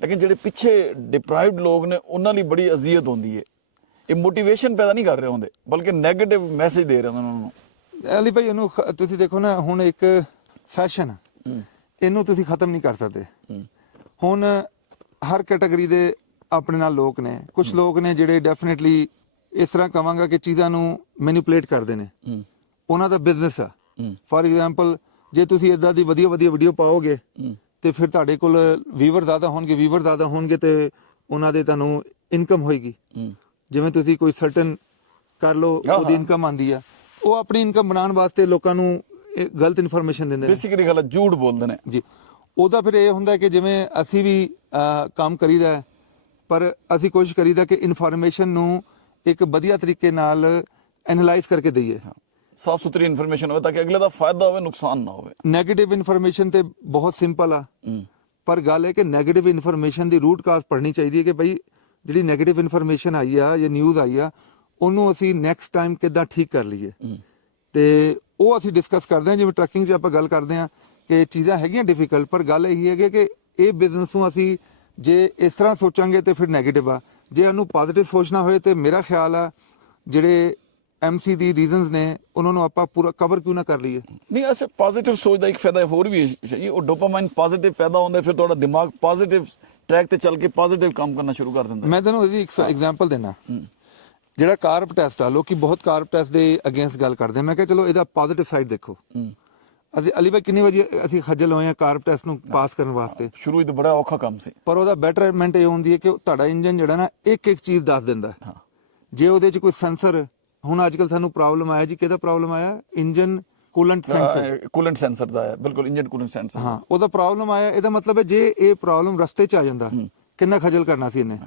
ਲੇਕਿਨ ਜਿਹੜੇ ਪਿੱਛੇ ਡਿਪਰਾਈਵਡ ਲੋਕ ਨੇ ਉਹਨਾਂ ਲਈ ਬੜੀ ਅਜ਼ੀਅਤ ਹੁੰਦੀ ਹੈ। ਇਹ ਮੋਟੀਵੇਸ਼ਨ ਪੈਦਾ ਨਹੀਂ ਕਰ ਰਹੇ ਹੁੰਦੇ, ਬਲਕਿ ਨੈਗੇਟਿਵ ਮੈਸੇਜ ਦੇ ਰਹੇ ਉਹਨਾਂ ਨੂੰ। ਅਲੀ ਭਾਈ ਇਹਨੂੰ ਤੁਸੀਂ ਦੇਖੋ ਨਾ, ਹੁਣ ਇੱਕ ਫੈਸ਼ਨ, ਇਹਨੂੰ ਤੁਸੀਂ ਖਤਮ ਨਹੀਂ ਕਰ ਸਕਦੇ। ਹੁਣ ਹਰ ਕੈਟਾਗਰੀ ਦੇ ਆਪਣੇ ਨਾਲ ਲੋਕ ਨੇ। ਕੁਝ ਲੋਕ ਨੇ ਜਿਹੜੇ ਡੈਫੀਨਿਟਲੀ ਇਸ ਤਰ੍ਹਾਂ ਕਵਾਂਗਾ ਕਿ ਚੀਜ਼ਾਂ ਨੂੰ ਮੈਨੀਪੂਲੇਟ ਕਰਦੇ ਨੇ, ਉਹਨਾਂ ਦਾ ਬਿਜ਼ਨਸ ਆ। ਫੋਰ ਐਗਜ਼ਾਮਪਲ, ਜੇ ਤੁਸੀਂ ਇਦਾਂ ਦੀ ਵਧੀਆ ਵੀਡੀਓ ਪਾਓਗੇ ਤੇ ਫਿਰ ਤੁਹਾਡੇ ਕੋਲ ਵੀਵਰ ਜ਼ਿਆਦਾ ਹੋਣਗੇ ਤੇ ਉਹਨਾਂ ਦੇ ਤੁਹਾਨੂੰ ਇਨਕਮ ਹੋਏਗੀ। ਜਿਵੇਂ ਤੁਸੀਂ ਕੋਈ ਸਰਟਨ ਕਰ ਲਓ, ਉਹਦੀ ਇਨਕਮ ਆਉਂਦੀ ਆ, ਉਹ ਆਪਣੀ ਇਨਕਮ ਬਣਾਉਣ ਵਾਸਤੇ ਲੋਕਾਂ ਨੂੰ ਗਲਤ ਇਨਫੋਰਮੇਸ਼ਨ ਦਿੰਦੇ ਨੇ, ਬੇਸਿਕਲੀ ਗੱਲ ਝੂਠ ਬੋਲਦੇ ਨੇ ਜੀ। ਉਹਦਾ ਫਿਰ ਇਹ ਹੁੰਦਾ ਕਿ ਜਿਵੇਂ ਅਸੀਂ ਵੀ ਕੰਮ ਕਰੀਦਾ, ਪਰ ਅਸੀਂ ਕੋਸ਼ਿਸ਼ ਕਰੀਦਾ ਕਿ ਇਨਫੋਰਮੇਸ਼ਨ ਨੂੰ ਇੱਕ ਵਧੀਆ ਤਰੀਕੇ ਨਾਲ ਐਨਾਲਾਈਜ਼ ਕਰਕੇ ਦਈਏ, ਸਾਫ ਸੁਥਰੀ ਇਨਫੋਰਮੇਸ਼ਨ ਹੋਵੇ ਤਾਂ ਕਿ ਅਗਲੇ ਦਾ ਫਾਇਦਾ ਹੋਵੇ, ਨੁਕਸਾਨ ਨਾ ਹੋਵੇ। ਨੈਗੇਟਿਵ ਇਨਫੋਰਮੇਸ਼ਨ ਤੇ ਬਹੁਤ ਸਿੰਪਲ ਆ, ਪਰ ਗੱਲ ਹੈ ਕਿ ਨੈਗੇਟਿਵ ਇਨਫੋਰਮੇਸ਼ਨ ਦੀ ਰੂਟ ਕਾਜ਼ ਪੜ੍ਹਨੀ ਚਾਹੀਦੀ ਹੈ ਕਿ ਭਾਈ ਜਿਹੜੀ ਨੈਗੇਟਿਵ ਇਨਫੋਰਮੇਸ਼ਨ ਆਈ ਆ ਜਾਂ ਨਿਊਜ਼ ਆਈ ਆ, ਉਹਨੂੰ ਅਸੀਂ ਨੈਕਸਟ ਟਾਈਮ ਕਿੱਦਾਂ ਠੀਕ ਕਰ ਲਈਏ। ਤੇ ਉਹ ਅਸੀਂ ਡਿਸਕਸ ਕਰਦੇ ਹਾਂ। ਜਿਵੇਂ ਟਰੱਕਿੰਗ 'ਚ ਆਪਾਂ ਗੱਲ ਕਰਦੇ ਹਾਂ ਕਿ ਚੀਜ਼ਾਂ ਹੈਗੀਆਂ ਡਿਫਿਕਲਟ, ਪਰ ਗੱਲ ਇਹੀ ਹੈ ਕਿ ਇਹ ਬਿਜ਼ਨਸ ਨੂੰ ਅਸੀਂ ਜੇ ਇਸ ਤਰ੍ਹਾਂ ਸੋਚਾਂਗੇ ਤੇ ਫਿਰ ਨੈਗੇਟਿਵ ਆ। ਜੇ ਇਹਨੂੰ ਪੋਜ਼ਿਟਿਵ ਸੋਚਣਾ ਹੋਏ ਤੇ ਮੇਰਾ ਖਿਆਲ ਆ ਜਿਹੜੇ MC ਦੀ ਰੀਜ਼ਨਸ ਨੇ ਉਹਨਾਂ ਨੂੰ ਆਪਾਂ ਪੂਰਾ ਕਵਰ ਕਿਉਂ ਨਾ ਕਰ ਲਈਏ। ਨਹੀਂ, ਅਸੇ ਪੋਜ਼ਿਟਿਵ ਸੋਚ ਦਾ ਇੱਕ ਫਾਇਦਾ ਹੋਰ ਵੀ ਹੈ ਜੀ, ਉਹ ਡੋਪਾਮਾਈਨ ਪੋਜ਼ਿਟਿਵ ਪੈਦਾ ਹੁੰਦਾ, ਫਿਰ ਤੁਹਾਡਾ ਦਿਮਾਗ ਪੋਜ਼ਿਟਿਵ ਟਰੈਕ ਤੇ ਚੱਲ ਕੇ ਪੋਜ਼ਿਟਿਵ ਕੰਮ ਕਰਨਾ ਸ਼ੁਰੂ ਕਰ ਦਿੰਦਾ। ਮੈਂ ਤੁਹਾਨੂੰ ਇਹਦੀ ਇੱਕ ਐਗਜ਼ਾਮਪਲ ਦੇਣਾ। ਜਿਹੜਾ ਕਾਰਬ ਟੈਸਟ ਆ, ਲੋਕੀ ਬਹੁਤ ਕਾਰਬ ਟੈਸਟ ਦੇ ਅਗੇਂਸਟ ਗੱਲ ਕਰਦੇ। ਮੈਂ ਕਿਹਾ ਚਲੋ ਇਹਦਾ ਪੋਜ਼ਿਟਿਵ ਸਾਈਡ ਦੇਖੋ। ਅਸੀਂ ਅਲੀ ਭਾਈ ਕਿੰਨੀ ਵਾਰੀ ਅਸੀਂ ਖੱਜਲ ਹੋਏ ਆ ਕਾਰਬ ਟੈਸਟ ਨੂੰ ਪਾਸ ਕਰਨ ਵਾਸਤੇ। ਸ਼ੁਰੂ ਵਿੱਚ ਬੜਾ ਔਖਾ ਕੰਮ ਸੀ, ਪਰ ਉਹਦਾ ਬੈਟਰਮੈਂਟ ਇਹ ਹੁੰਦੀ ਹੈ ਕਿ ਤੁਹਾਡਾ ਇੰਜਨ ਜਿਹੜਾ ਨਾ ਇੱਕ ਚੀਜ਼ ਦੱਸ ਦਿੰਦਾ। ਜੇ ਉਹਦੇ 'ਚ ਕੋਈ ਸੈਂਸਰ, ਹੁਣ ਅੱਜ ਕੱਲ ਸਾਨੂੰ ਪ੍ਰੋਬਲਮ ਆਇਆ ਜੀ, ਕਿਹਦਾ ਪ੍ਰੋਬਲਮ ਆਇਆ? ਇੰਜਨ ਕੂਲੈਂਟ ਸੈਂਸਰ ਦਾ ਹੈ। ਬਿਲਕੁਲ, ਇੰਜਨ ਕੂਲੈਂਟ ਸੈਂਸਰ। ਹਾਂ, ਉਹਦਾ ਪ੍ਰੋਬਲਮ ਆਇਆ। ਇਹਦਾ ਮਤਲਬ ਹੈ ਜੇ ਇਹ ਪ੍ਰੋਬਲਮ ਰਸਤੇ 'ਚ ਆ ਜਾਂਦਾ, ਕਿੰਨਾ ਖੱਜਲ ਕਰਨਾ ਸੀ ਇਹਨੇ।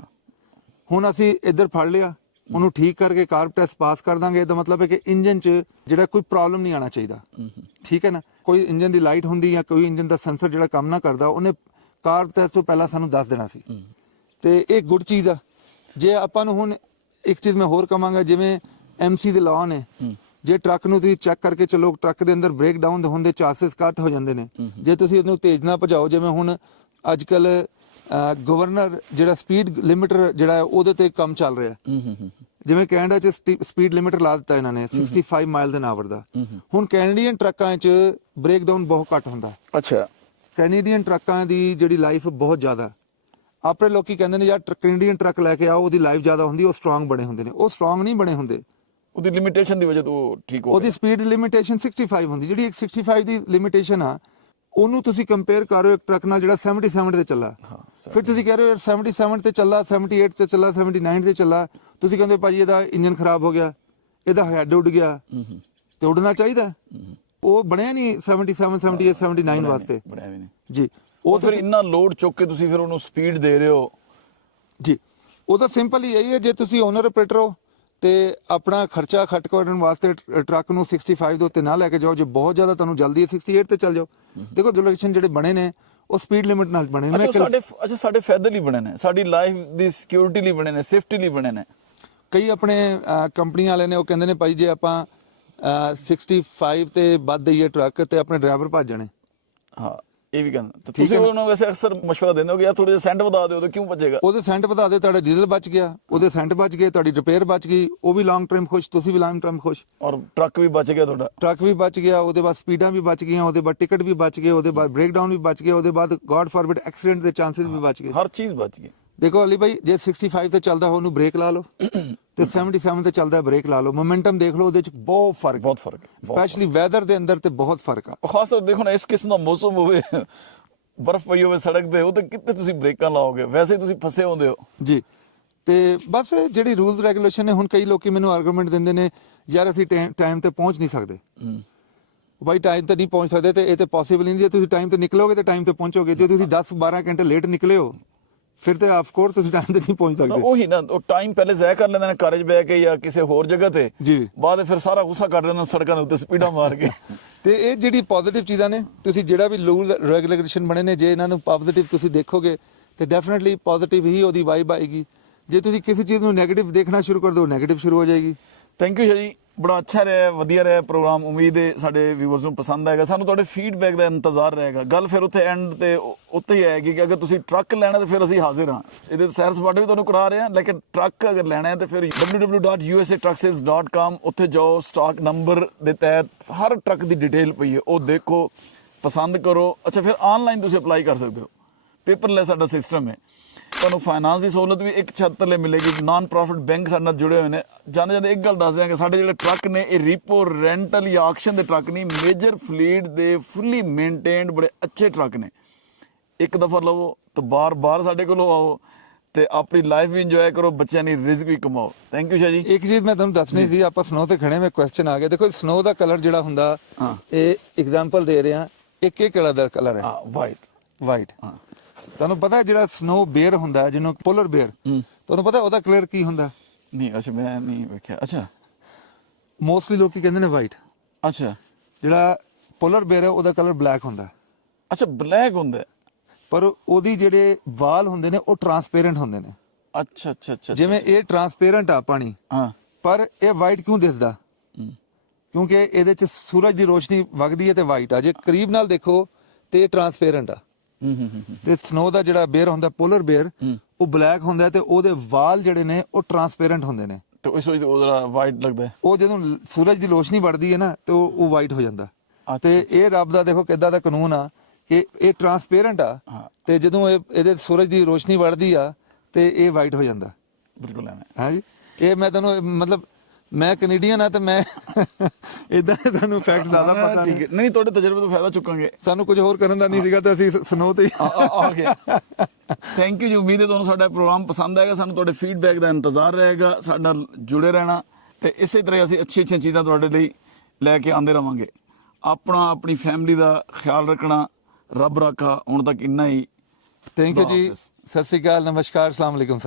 ਹੁਣ ਅਸੀਂ ਇੱਧਰ ਫੜ ਲਿਆ, ਉਹਨੂੰ ਠੀਕ ਕਰਕੇ ਕਾਰਬ ਟੈਸਟ ਪਾਸ ਕਰ ਦਾਂਗੇ। ਇਹਦਾ ਮਤਲਬ ਹੈ ਕਿ ਇੰਜਨ 'ਚ ਜਿਹੜਾ ਕੋਈ ਪ੍ਰੋਬਲਮ ਨਹੀਂ ਆਉਣਾ ਚਾਹੀਦਾ। ਠੀਕ ਹੈ ਨਾ? ਕੋਈ ਇੰਜਨ ਦੀ ਲਾਈਟ ਹੁੰਦੀ ਜਾਂ ਕੋਈ ਇੰਜਨ ਦਾ ਸੈਂਸਰ ਜਿਹੜਾ ਕੰਮ ਨਾ ਕਰਦਾ, ਉਹਨੇ ਕਾਰਬ ਟੈਸਟ ਤੋਂ ਪਹਿਲਾਂ ਸਾਨੂੰ ਦੱਸ ਦੇਣਾ ਸੀ। ਤੇ ਇਹ ਗੁੱਡ ਚੀਜ਼ ਆ। ਜੇ ਆਪਾਂ ਨੂੰ ਹੁਣ ਇੱਕ ਚੀਜ਼ ਮੈਂ ਹੋਰ ਕਵਾਂਗਾ, ਜਿਵੇਂ MC ਦੇ ਲਾਅ ਨੇ, ਜੇ ਟਰੱਕ ਨੂੰ ਤੁਸੀਂ ਚੈੱਕ ਕਰਕੇ ਚਲੋ, ਟਰੱਕ ਦੇ ਅੰਦਰ ਬ੍ਰੇਕ ਡਾਊਨ ਹੋਣ ਦੇ ਚਾਂਸਸ ਘੱਟ ਹੋ ਜਾਂਦੇ ਨੇ ਜੇ ਤੁਸੀਂ ਉਹਨੂੰ ਤੇਜ਼ ਨਾ ਭਜਾਓ। ਜਿਵੇਂ ਹੁਣ ਅੱਜ ਕੱਲ ਗਵਰਨਰ ਜਿਹੜਾ ਸਪੀਡ ਲਿਮਿਟਰ ਜਿਹੜਾ ਉਹਦੇ ਤੇ ਕੰਮ ਚੱਲ ਰਿਹਾ। ਜਿਵੇਂ ਕੈਨੇਡਾ 'ਚ ਸਪੀਡ ਲਿਮਿਟਰ ਲਾ ਦਿੱਤਾ ਇਹਨਾਂ ਨੇ 65 ਮਾਈਲ ਐਨ ਆਵਰ ਦਾ। ਹੁਣ ਕੈਨੇਡੀਅਨ ਟਰੱਕਾਂ 'ਚ ਬ੍ਰੇਕ ਡਾਊਨ ਬਹੁਤ ਘੱਟ ਹੁੰਦਾ। ਅੱਛਾ, ਕੈਨੇਡੀਅਨ ਟਰੱਕਾਂ ਦੀ ਜਿਹੜੀ ਲਾਈਫ ਬਹੁਤ ਜ਼ਿਆਦਾ। ਆਪਣੇ ਲੋਕੀ ਕਹਿੰਦੇ ਨੇ ਯਾਰ ਕੈਨੇਡੀਅਨ ਟਰੱਕ ਲੈ ਕੇ ਆਓ, ਉਹਦੀ ਲਾਈਫ ਜ਼ਿਆਦਾ ਹੁੰਦੀ, ਉਹ ਸਟਰੋਂਗ ਬਣੇ ਹੁੰਦੇ ਨੇ। ਉਹ ਸਟਰੋਂਗ ਨਹੀਂ ਬਣੇ ਹੁੰਦੇ, ਉਹਦੀ ਲਿਮਿਟੇਸ਼ਨ ਦੀ ਵਜ੍ਹਾ ਤੋਂ ਠੀਕ ਹੋ। ਉਹਦੀ ਸਪੀਡ ਲਿਮਿਟੇਸ਼ਨ 65 ਹੁੰਦੀ। ਜਿਹੜੀ 65 ਦੀ ਲਿਮਿਟੇਸ਼ਨ ਆ, ਉਹਨੂੰ ਤੁਸੀਂ ਕੰਪੇਅਰ ਕਰੋ ਇੱਕ ਟਰੱਕ ਨਾਲ ਜਿਹੜਾ 77 ਤੇ ਚੱਲਾ। ਫਿਰ ਤੁਸੀਂ ਕਹਿ ਰਹੇ ਹੋ 77 ਤੇ ਚੱਲਾ, 78 ਤੇ ਚੱਲਾ, 79 ਤੇ ਚੱਲਾ। ਤੁਸੀਂ ਕਹਿੰਦੇ ਭਾਜੀ ਇਹਦਾ ਇੰਜਨ ਖਰਾਬ ਹੋ ਗਿਆ, ਇਹਦਾ ਹੈਡ ਉੱਡ ਗਿਆ, ਤੇ ਉੱਡਣਾ ਚਾਹੀਦਾ। ਉਹ ਬਣਿਆ ਨਹੀਂ 77, 78, 79 ਵਾਸਤੇ, ਬਣਿਆ ਵੀ ਨਹੀਂ ਜੀ। ਉਹ ਫਿਰ ਇੰਨਾ ਲੋਡ ਚੁੱਕ ਕੇ ਤੁਸੀਂ ਫਿਰ ਉਹਨੂੰ ਸਪੀਡ ਦੇ ਰਹੇ ਹੋ ਜੀ। ਉਹ ਤਾਂ ਸਿੰਪਲ ਹੀ ਇਹੀ ਹੈ, ਜੇ ਤੁਸੀਂ ਓਨਰ ਆਪਰੇਟਰ ਹੋ ਤੇ ਆਪਣਾ ਖਰਚਾ ਖੱਟ ਕਰਨ ਵਾਸਤੇ ਟਰੱਕ ਨੂੰ 65 ਦੇ ਉੱਤੇ ਨਾ ਲੈ ਕੇ ਜਾਓ। ਜੇ ਬਹੁਤ ਜ਼ਿਆਦਾ ਤੁਹਾਨੂੰ ਜਲਦੀ ਹੈ 68 ਤੇ ਚੱਲ ਜਾਓ। ਦੇਖੋ ਰੈਗੂਲੇਸ਼ਨ ਜਿਹੜੇ ਬਣੇ ਨੇ ਉਹ ਸਪੀਡ ਲਿਮਿਟ ਨਾਲ ਬਣੇ ਨੇ। ਸਾਡੇ ਫਾਇਦੇ ਲਈ ਬਣੇ ਨੇ, ਸਾਡੀ ਲਾਈਫ ਦੀ ਸਿਕਿਉਰਿਟੀ ਲਈ ਬਣੇ ਨੇ, ਸੇਫਟੀ ਲਈ ਬਣੇ ਨੇ। ਕਈ ਆਪਣੇ ਕੰਪਨੀ ਵਾਲੇ ਨੇ ਉਹ ਕਹਿੰਦੇ ਨੇ ਭਾਈ ਜੇ ਆਪਾਂ 65 ਤੇ ਵੱਧ ਦਈਏ ਟਰੱਕ ਤੇ ਆਪਣੇ ਡਰਾਈਵਰ ਭੱਜ ਜਾਣੇ। ਹਾਂ, ਇਹ ਵੀ ਕਹਿੰਦਾ ਤੇ ਤੁਸੀਂ ਉਹਨਾਂ ਨੂੰ ਵੈਸੇ ਅਕਸਰ ਮਸ਼ਵਰਾ ਦਿੰਦੇ ਹੋ ਕਿ ਯਾਰ ਥੋੜੇ ਜਿਹਾ ਸੈਂਟ ਵਧਾ ਦਿਓ ਤਾਂ ਕਿਉਂ ਭੱਜੇਗਾ? ਉਹਦੇ ਸੈਂਟ ਵਧਾ ਦਿਓ, ਤੁਹਾਡਾ ਡੀਜ਼ਲ ਬਚ ਗਿਆ, ਉਹਦੇ ਸੈਂਟ ਬਚ ਗਏ, ਤੁਹਾਡੀ ਰਿਪੇਅਰ ਬਚ ਗਈ, ਉਹ ਵੀ ਲੌਂਗ ਟਰਮ ਖੁਸ਼, ਤੁਸੀਂ ਵੀ ਲੌਂਗ ਟਰਮ ਖੁਸ਼, ਔਰ ਟਰੱਕ ਵੀ ਬਚ ਗਿਆ ਤੁਹਾਡਾ। ਟਰੱਕ ਵੀ ਬਚ ਗਿਆ, ਉਹਦੇ ਬਾਅਦ ਸਪੀਡਾਂ ਵੀ ਬਚ ਗਈਆਂ, ਉਹਦੇ ਬਾਅਦ ਟਿਕਟ ਵੀ ਬਚ ਗਏ, ਉਹਦੇ ਬਾਅਦ ਬ੍ਰੇਕਡਾਊਨ ਵੀ ਬਚ ਗਿਆ, ਉਹਦੇ ਬਾਅਦ ਗॉड ਫॉरबिड ਐਕਸੀਡੈਂਟ ਦੇ ਚਾਂਸਸ ਵੀ ਬਚ ਗਏ। ਹਰ ਚੀਜ਼ ਬਚ ਗਈ। ਦੇਖੋ ਅਲੀ ਭਾਈ, ਜੇ 65 ਤੇ ਚੱਲਦਾ ਉਹਨੂੰ ਬ੍ਰੇਕ ਲਾ ਲਓ ਤੇ 77 ਤੇ ਚੱਲਦਾ ਬ੍ਰੇਕ ਲਾ ਲਓ, ਮੋਮੈਂਟਮ ਦੇਖ ਲਓ, ਉਹਦੇ ਚ ਬਹੁਤ ਫਰਕ, ਬਹੁਤ ਫਰਕ ਹੈ, ਸਪੈਸ਼ਲੀ ਵੈਦਰ ਦੇ ਅੰਦਰ ਤੇ ਬਹੁਤ ਫਰਕ ਆ। ਖਾਸ ਤੌਰ ਦੇਖੋ ਨਾ, ਇਸ ਕਿਸਮ ਦਾ ਮੌਸਮ ਹੋਵੇ, ਬਰਫ਼ ਪਈ ਹੋਵੇ ਸੜਕ ਤੇ, ਉਹ ਤੇ ਕਿੱਥੇ ਤੁਸੀਂ ਬ੍ਰੇਕਾਂ ਲਾਓਗੇ? ਵੈਸੇ ਹੀ ਤੁਸੀਂ ਫਸੇ ਹੁੰਦੇ ਹੋ ਜੀ। ਤੇ ਬਸ ਜਿਹੜੀ ਰੂਲਸ ਰੈਗੂਲੇਸ਼ਨ ਨੇ, ਹੁਣ ਕਈ ਲੋਕੀ ਮੈਨੂੰ ਆਰਗੂਮੈਂਟ ਦਿੰਦੇ ਨੇ ਯਾਰ ਅਸੀਂ ਟਾਈਮ ਤੇ ਪਹੁੰਚ ਨਹੀਂ ਸਕਦੇ। ਭਾਈ ਟਾਈਮ ਤੇ ਨਹੀਂ ਪਹੁੰਚ ਸਕਦੇ ਤੇ ਇਹ ਤੇ ਪੋਸੀਬਲ ਨਹੀਂ। ਜੇ ਤੁਸੀਂ ਟਾਈਮ ਤੇ ਨਿਕਲੋਗੇ ਤੇ ਟਾਈਮ ਤੇ ਪਹੁੰਚੋਗੇ, ਜੇ ਤੁਸੀਂ 10-12 ਘੰਟੇ ਲੇਟ ਨਿਕਲੇ ਹੋ ਫਿਰ ਤੇ ਆਫ ਕੋਰਸ ਤੁਸੀਂ ਟਾਈਮ ਤੇ ਨਹੀਂ ਪਹੁੰਚ ਸਕਦੇ। ਉਹੀ ਨਾ, ਉਹ ਟਾਈਮ ਪਹਿਲੇ ਜ਼ਾਇਆ ਕਰ ਲੈਂਦੇ ਨੇ ਕਾਰਜ ਬਹਿ ਕੇ ਜਾਂ ਕਿਸੇ ਹੋਰ ਜਗ੍ਹਾ ਤੇ, ਜੀ। ਬਾਅਦ ਫਿਰ ਸਾਰਾ ਗੁੱਸਾ ਕੱਢ ਲੈਂਦੇ ਸੜਕਾਂ ਦੇ ਉੱਤੇ ਸਪੀਡਾਂ ਮਾਰ ਕੇ। ਤੇ ਇਹ ਜਿਹੜੀ ਪੋਜ਼ਿਟਿਵ ਚੀਜ਼ਾਂ ਨੇ, ਤੁਸੀਂ ਜਿਹੜਾ ਵੀ ਰੂਲ ਰੈਗੂਲੇਸ਼ਨ ਬਣੇ ਨੇ, ਜੇ ਇਹਨਾਂ ਨੂੰ ਪੋਜ਼ਿਟਿਵ ਤੁਸੀਂ ਦੇਖੋਗੇ ਤੇ ਡੈਫੀਨਿਟਲੀ ਪੋਜ਼ਿਟਿਵ ਹੀ ਉਹਦੀ ਵਾਈਬ ਆਏਗੀ। ਜੇ ਤੁਸੀਂ ਕਿਸੇ ਚੀਜ਼ ਨੂੰ ਨੈਗੇਟਿਵ ਦੇਖਣਾ ਸ਼ੁਰੂ ਕਰ ਦਿਓ, ਨੈਗੇਟਿਵ ਸ਼ੁਰੂ ਹੋ ਜਾਏਗੀ। ਥੈਂਕ ਯੂ ਸ਼ਾਹ ਜੀ, ਬੜਾ ਅੱਛਾ ਰਿਹਾ, ਵਧੀਆ ਰਿਹਾ ਪ੍ਰੋਗਰਾਮ। ਉਮੀਦ ਹੈ ਸਾਡੇ ਵਿਊਅਰਸ ਨੂੰ ਪਸੰਦ ਆਏਗਾ। ਸਾਨੂੰ ਤੁਹਾਡੇ ਫੀਡਬੈਕ ਦਾ ਇੰਤਜ਼ਾਰ ਰਹੇਗਾ। ਗੱਲ ਫਿਰ ਉੱਥੇ ਐਂਡ ਤੇ ਉੱਤੇ ਹੀ ਆਏਗੀ ਕਿ ਅਗਰ ਤੁਸੀਂ ਟਰੱਕ ਲੈਣਾ ਤਾਂ ਫਿਰ ਅਸੀਂ ਹਾਜ਼ਰ ਹਾਂ। ਇਹਦੇ ਸੈਰ ਸਪਾਟੇ ਵੀ ਤੁਹਾਨੂੰ ਕਰਾ ਰਹੇ ਹਾਂ, ਲੇਕਿਨ ਟਰੱਕ ਅਗਰ ਲੈਣਾ ਹੈ ਤਾਂ ਫਿਰ www.usatrucksales.com ਉੱਥੇ ਜਾਓ। ਸਟਾਕ ਨੰਬਰ ਦੇ ਤਹਿਤ ਹਰ ਟਰੱਕ ਦੀ ਡਿਟੇਲ ਪਈ ਹੈ, ਉਹ ਦੇਖੋ, ਪਸੰਦ ਕਰੋ। ਅੱਛਾ, ਫਿਰ ਆਨਲਾਈਨ ਤੁਸੀਂ ਅਪਲਾਈ ਕਰ ਸਕਦੇ ਹੋ। ਪੇਪਰਲੈਸ ਸਾਡਾ ਸਿਸਟਮ ਹੈ। ਤੁਹਾਨੂੰ ਫਾਈਨਾਂਸ ਦੀ ਸਹੂਲਤ ਵੀ ਇੱਕ ਛੱਤ ਥੱਲੇ ਮਿਲੇਗੀ। ਨਾਨ ਪ੍ਰੋਫਿਟ ਬੈਂਕ ਸਾਡੇ ਨਾਲ ਜੁੜੇ ਹੋਏ ਨੇ। ਜਾਂਦੇ ਜਾਂਦੇ ਇੱਕ ਗੱਲ ਦੱਸ ਦਿਆਂ ਕਿ ਸਾਡੇ ਜਿਹੜੇ ਟਰੱਕ ਨੇ, ਇਹ ਰੀਪੋ, ਰੈਂਟਲ ਜਾਂ ਆਕਸ਼ਨ ਦੇ ਟਰੱਕ ਨਹੀਂ, ਮੇਜਰ ਫਲੀਟ ਦੇ ਫੁੱਲੀ ਮੇਨਟੇਨਡ ਬੜੇ ਅੱਛੇ ਟਰੱਕ ਨੇ। ਇੱਕ ਦਫਾ ਲਵੋ ਤਾਂ ਬਾਰ-ਬਾਰ ਸਾਡੇ ਕੋਲੋਂ ਆਓ ਤੇ ਆਪਣੀ ਲਾਈਫ ਵੀ ਇੰਜੋਏ ਕਰੋ, ਬੱਚਿਆਂ ਦੀ ਰਿਜ਼ਕ ਵੀ ਕਮਾਓ। Thank you Shah ji. ਇੱਕ ਚੀਜ਼ ਮੈਂ ਤੁਹਾਨੂੰ ਦੱਸਣੀ ਸੀ, ਆਪਾਂ ਸਨੋ ਤੇ ਖੜੇ, ਮੈਂ ਕੁਐਸਚਨ ਆ ਗਿਆ। ਦੇਖੋ ਸਨੋ ਦਾ ਕਲਰ ਜਿਹੜਾ ਹੁੰਦਾ, ਇਹ ਐਗਜ਼ਾਮਪਲ ਦੇ ਰਿਹਾ, ਇੱਕ ਕਲਰ ਦਾ ਕਲਰ ਹੈ ਵਾਈਟ। ਤੁਹਾਨੂੰ ਪਤਾ ਜਿਹੜਾ ਸਨੋ ਬੇਅਰ ਹੁੰਦਾ, ਜਿਹਨੂੰ ਪੋਲਰ ਬੇਅਰ, ਤੁਹਾਨੂੰ ਪਤਾ ਉਹਦਾ ਕਲਰ ਕੀ ਹੁੰਦਾ? ਨਹੀਂ, ਅੱਛਾ, ਮੈਂ ਨਹੀਂ ਵੇਖਿਆ। ਅੱਛਾ, ਮੋਸਟਲੀ ਲੋਕੀ ਕਹਿੰਦੇ ਨੇ ਵਾਈਟ। ਅੱਛਾ, ਜਿਹੜਾ ਪੋਲਰ ਬੇਅਰ ਹੈ ਉਹਦਾ ਕਲਰ ਬਲੈਕ ਹੁੰਦਾ। ਅੱਛਾ, ਬਲੈਕ ਹੁੰਦਾ, ਪਰ ਉਹਦੀ ਜਿਹੜੇ ਵਾਲ ਹੁੰਦੇ ਨੇ ਉਹ ਟਰਾਂਸਪੇਰੈਂਟ ਹੁੰਦੇ ਨੇ। ਅੱਛਾ ਅੱਛਾ ਅੱਛਾ। ਜਿਵੇਂ ਇਹ ਟਰਾਂਸਪੇਰੈਂਟ ਆ ਪਾਣੀ, ਹਾਂ, ਪਰ ਇਹ ਵਾਈਟ ਕਿਉਂ ਦਿਸਦਾ? ਕਿਉਂਕਿ ਇਹਦੇ ਚ ਸੂਰਜ ਦੀ ਰੋਸ਼ਨੀ ਵਗਦੀ ਹੈ ਤੇ ਵਾਈਟ ਆ। ਜੇ ਕਰੀਬ ਨਾਲ ਦੇਖੋ ਤੇ ਇਹ ਟਰਾਂਸਪੇਰੈਂਟ ਆ। ਤੇ ਸਨੋ ਦਾ ਜਿਹੜਾ ਬੇਅਰ ਹੁੰਦਾ, ਪੋਲਰ ਬੇਅਰ, ਉਹ ਬਲੈਕ ਹੁੰਦਾ ਤੇ ਉਹਦੇ ਵਾਲ ਜਿਹੜੇ ਨੇ ਉਹ ਟਰਾਂਸਪੇਰੈਂਟ ਹੁੰਦੇ ਨੇ। ਤੇ ਇਸ ਵਜ੍ਹਾ ਉਹਦਾ ਵਾਈਟ ਲੱਗਦਾ। ਉਹ ਜਦੋਂ ਸੂਰਜ ਦੀ ਰੋਸ਼ਨੀ ਵੜਦੀ ਹੈ ਨਾ ਤੇ ਉਹ ਵਾਈਟ ਹੋ ਜਾਂਦਾ। ਤੇ ਇਹ ਰੱਬ ਦਾ ਦੇਖੋ ਕਿੱਦਾਂ ਦਾ ਕਾਨੂੰਨ ਆ ਕਿ ਇਹ ਟਰਾਂਸਪੇਰੈਂਟ ਆ, ਤੇ ਜਦੋਂ ਇਹਦੇ ਸੂਰਜ ਦੀ ਰੋਸ਼ਨੀ ਵੜਦੀ ਆ ਤੇ ਇਹ ਵਾਈਟ ਹੋ ਜਾਂਦਾ। ਬਿਲਕੁਲ ਐਵੇਂ। ਹਾਂ ਜੀ, ਇਹ ਮੈਂ ਤੁਹਾਨੂੰ ਮਤਲਬ, ਮੈਂ ਕੈਨੇਡੀਅਨ ਆ ਤੇ ਮੈਂ ਇਦਾਂ ਤੁਹਾਨੂੰ ਫੈਕਟ ਜ਼ਿਆਦਾ ਪਤਾ ਨਹੀਂ। ਨਹੀਂ, ਤੁਹਾਡੇ ਤਜਰਬੇ ਤੋਂ ਫਾਇਦਾ ਚੁੱਕਾਂਗੇ। ਸਾਨੂੰ ਕੁਝ ਹੋਰ ਕਰਨ ਦਾ ਨਹੀਂ ਸੀਗਾ ਤੇ ਅਸੀਂ ਸਨੋ ਤੇ ਆ ਗਏ। ਥੈਂਕ ਯੂ ਜੀ। ਉਮੀਦ ਹੈ ਤੁਹਾਨੂੰ ਸਾਡਾ ਪ੍ਰੋਗਰਾਮ ਪਸੰਦ ਆਏਗਾ। ਸਾਨੂੰ ਤੁਹਾਡੇ ਫੀਡਬੈਕ ਦਾ ਇੰਤਜ਼ਾਰ ਰਹੇਗਾ। ਸਾਡੇ ਨਾਲ ਜੁੜੇ ਰਹਿਣਾ ਤੇ ਇਸੇ ਤਰ੍ਹਾਂ ਅਸੀਂ ਅੱਛੀਆਂ ਚੀਜ਼ਾਂ ਤੁਹਾਡੇ ਲਈ ਲੈ ਕੇ ਆਉਂਦੇ ਰਵਾਂਗੇ। ਆਪਣੀ ਫੈਮਿਲੀ ਦਾ ਖਿਆਲ ਰੱਖਣਾ। ਰੱਬ ਰਾਖਾ। ਹੁਣ ਤੱਕ ਇੰਨਾ ਹੀ। ਥੈਂਕ ਯੂ ਜੀ। ਸਤਿ ਸ਼੍ਰੀ ਅਕਾਲ, ਨਮਸਕਾਰ, ਅਸਲਾਮ ਵਾਲੇਕੁਮ।